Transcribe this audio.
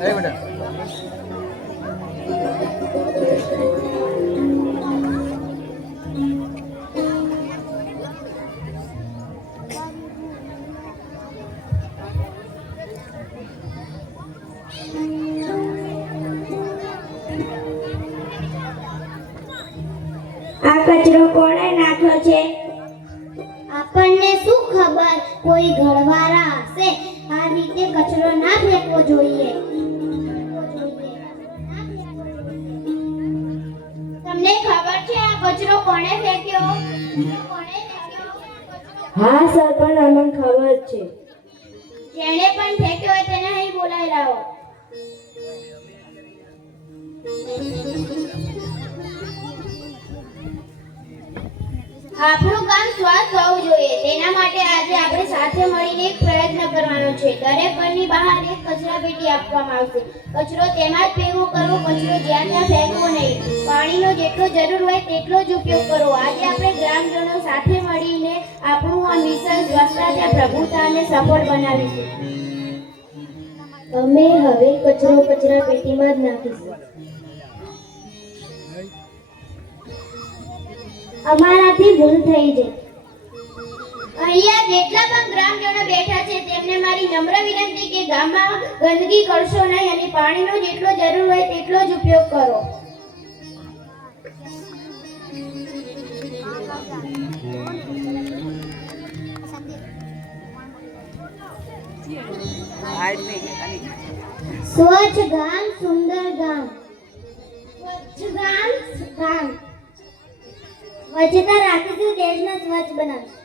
અરે બેટા આ કચરો કોણે નાખ્યો છે? આપણને શું ખબર, કોઈ ઘરવાળા હશે. આ રીતે કચરો ના ફેંકવો જોઈએ. તમને ખબર છે આ કચરો કોણે ફેંક્યો? હા સરપંચ, અમને ખબર છે. જેણે પણ ફેંક્યો હોય તેને અહીં બોલાવી લાવો. આપણું કામ સ્વચ્છ હોવું જોઈએ, તેના માટે આજે આપણે સાથે મળીને એક પ્રયત્ન કરવાનો છે. દરેક ઘરની બહાર એક કચરાપેટી આપવામાં આવશે. કચરો તેમાં જ ભેગો કરવો, કચરો જ્યાં ત્યાં ફેંકવો નહીં. પાણીનો જેટલો જરૂર હોય તેટલો જ ઉપયોગ કરવો. આજે આપણે ગ્રામજનો સાથે મળીને આપણું આ મિશન સ્વચ્છતા ત્યાં પ્રભુતાને સફળ બનાવીશું. અમે હવે કચરો કચરાપેટીમાં જ નાખીશું. અમારાથી ભૂલ થઈ છે. અહીંયા જેટલા પણ ગ્રામજનો બેઠા છે તેમને મારી નમ્ર વિનંતી કે ગામમાં ગંદકી કરશો નહીં અને પાણીનો જેટલો જરૂર હોય તેટલો જ ઉપયોગ કરો. સ્વચ્છ ગામ સુંદર ગામ. સ્વચ્છ ગામ ગામ. સ્વચ્છતા રાખીશું, દેશને સ્વચ્છ બનાવીશું.